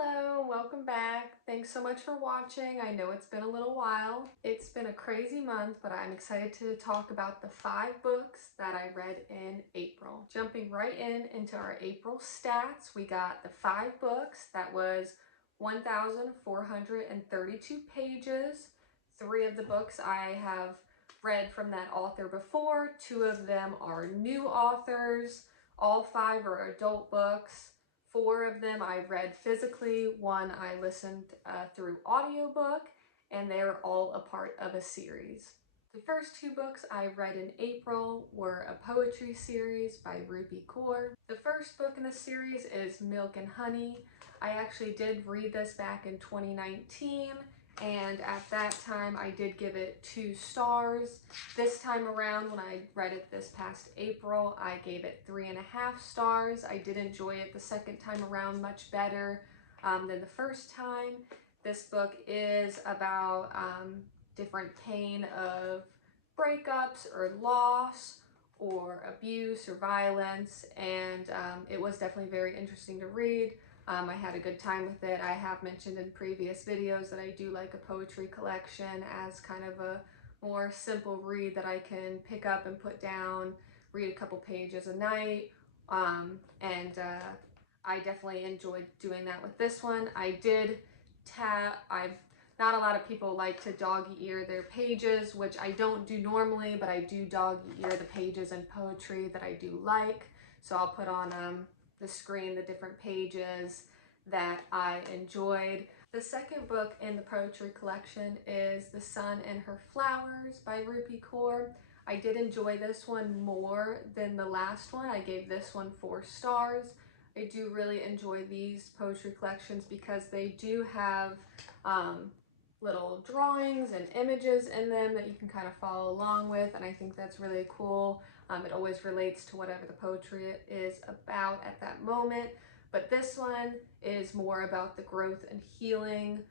Hello, welcome back. Thanks so much for watching. I know it's been a little while. It's been a crazy month, but I'm excited to talk about the 5 books that I read in April. Jumping right into our April stats, we got the 5 books. That was 1,432 pages. 3 of the books I have read from that author before. 2 of them are new authors. All 5 are adult books. 4 of them I read physically, 1 I listened through audiobook, and they're all a part of a series. The first 2 books I read in April were a poetry series by Rupi Kaur. The first book in the series is Milk and Honey. I actually did read this back in 2019, and at that time I did give it 2 stars. This time around, when I read it this past April, I gave it 3.5 stars. I did enjoy it the second time around much better than the first time. This book is about different pain of breakups or loss or abuse or violence, and it was definitely very interesting to read. I had a good time with it. I have mentioned in previous videos that I do like a poetry collection as kind of a more simple read that I can pick up and put down, read a couple pages a night, and I definitely enjoyed doing that with this one. I did not a lot of people like to dog ear their pages, which I don't do normally, but I do dog ear the pages in poetry that I do like. So I'll put on the screen the different pages that I enjoyed. The second book in the poetry collection is The Sun and Her Flowers by Rupi Kaur. I did enjoy this one more than the last one. I gave this one 4 stars. I do really enjoy these poetry collections because they do have little drawings and images in them that you can kind of follow along with, and I think that's really cool. It always relates to whatever the poetry is about at that moment, but this one is more about the growth and healing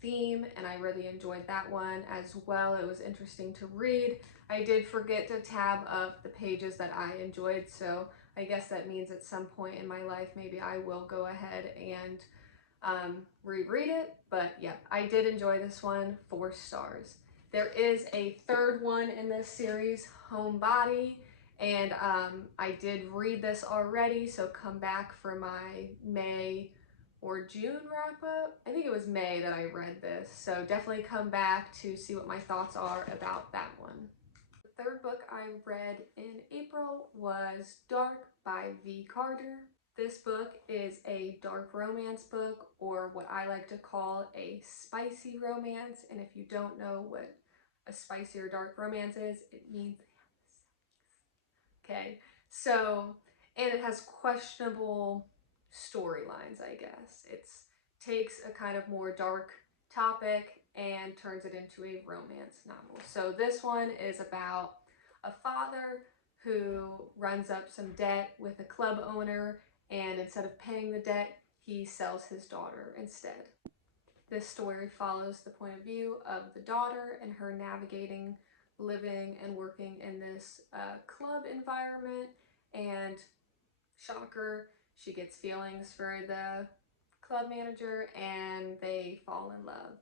theme, and I really enjoyed that one as well. It was interesting to read. I did forget to tab up the pages that I enjoyed, so I guess that means at some point in my life maybe I will go ahead and reread it, but yeah, I did enjoy this one, 4 stars. There is a third one in this series, Homebody, and I did read this already, so come back for my May or June wrap up. I think it was May that I read this, so definitely come back to see what my thoughts are about that one. The third book I read in April was Dark by V. Carter. This book is a dark romance book, or what I like to call a spicy romance. And if you don't know what a spicy or dark romance is, it means okay. So, and it has questionable storylines, I guess. It takes a kind of more dark topic and turns it into a romance novel. So this one is about a father who runs up some debt with a club owner, and instead of paying the debt, he sells his daughter instead. This story follows the point of view of the daughter and her navigating living and working in this club environment, and shocker, she gets feelings for the club manager and they fall in love.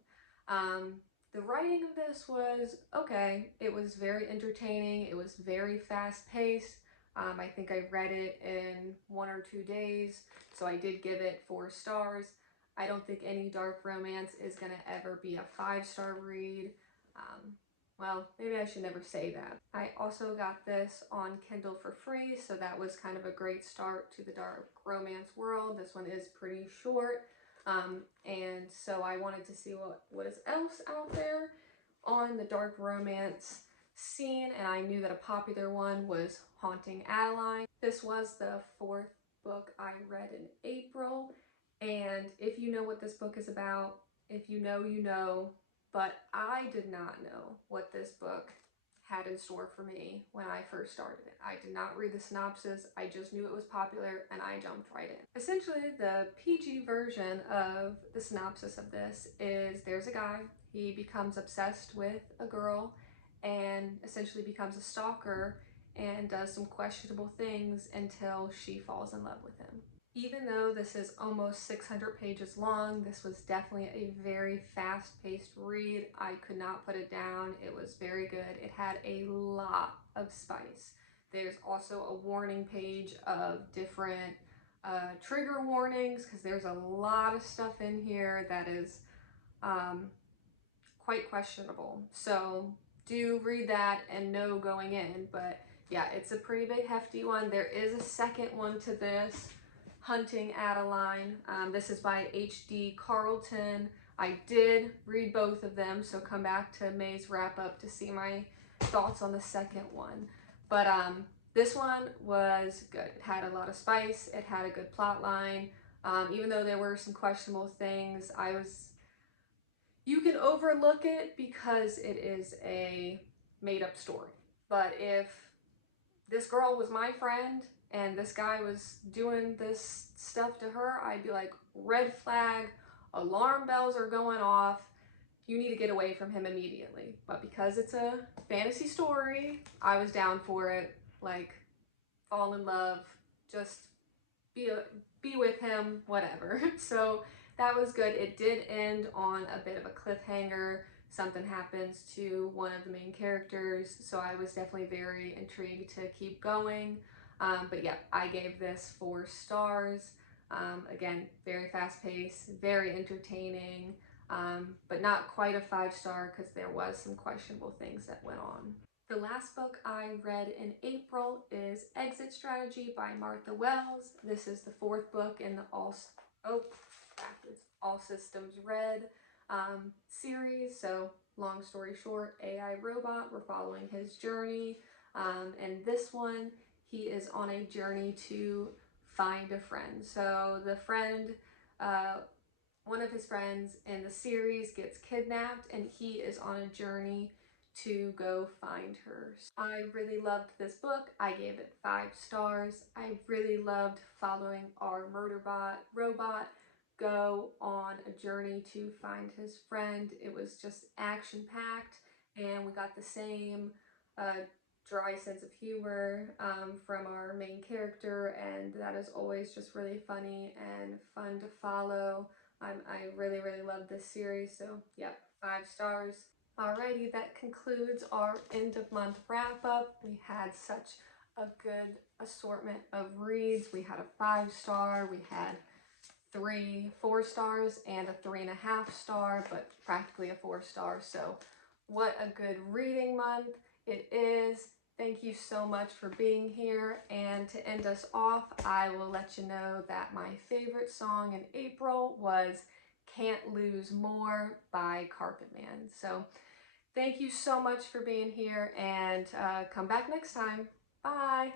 The writing of this was okay. It was very entertaining. It was very fast paced. I think I read it in 1 or 2 days, so I did give it 4 stars. I don't think any dark romance is gonna ever be a 5-star read. Well, maybe I should never say that. I also got this on Kindle for free, so that was kind of a great start to the dark romance world. This one is pretty short, and so I wanted to see what is else out there on the dark romance scene, and I knew that a popular one was Haunting Adeline. This was the 4th book I read in April, and if you know what this book is about, if you know, you know, but I did not know what this book had in store for me when I first started it. I did not read the synopsis. I just knew it was popular and I jumped right in. Essentially, the PG version of the synopsis of this is there's a guy, he becomes obsessed with a girl and essentially becomes a stalker and does some questionable things until she falls in love with him. Even though this is almost 600 pages long, this was definitely a very fast-paced read. I could not put it down. It was very good. It had a lot of spice. There's also a warning page of different trigger warnings, because there's a lot of stuff in here that is quite questionable. So do read that and know going in. But yeah, it's a pretty big hefty one. There is a second one to this, Hunting Adeline. This is by H.D. Carlton. I did read both of them, so come back to May's wrap up to see my thoughts on the second one. But this one was good. It had a lot of spice. It had a good plot line. Even though there were some questionable things, you can overlook it because it is a made-up story. But if this girl was my friend and this guy was doing this stuff to her, I'd be like, red flag, alarm bells are going off, you need to get away from him immediately. But because it's a fantasy story, I was down for it. Like, fall in love, just be with him, whatever. So that was good. It did end on a bit of a cliffhanger. Something happens to one of the main characters, so I was definitely very intrigued to keep going. But yeah, I gave this 4 stars. Again, very fast paced, very entertaining, but not quite a 5-star because there was some questionable things that went on. The last book I read in April is Exit Strategy by Martha Wells. This is the 4th book in the All Systems Red series. So long story short, AI robot, we're following his journey. And this one, he is on a journey to find a friend. So the friend, one of his friends in the series gets kidnapped and he is on a journey to go find her. I really loved this book. I gave it 5 stars. I really loved following our murderbot robot go on a journey to find his friend. It was just action-packed, and we got the same dry sense of humor from our main character, and that is always just really funny and fun to follow. I really, really love this series, so yep, 5 stars. Alrighty, that concludes our end of month wrap up. We had such a good assortment of reads. We had a 5-star, we had 3 4-stars, and a 3.5-star, but practically a 4-star. So what a good reading month it is. Thank you so much for being here. And to end us off, I will let you know that my favorite song in April was Can't Lose More by Carpetman. So thank you so much for being here, and come back next time. Bye.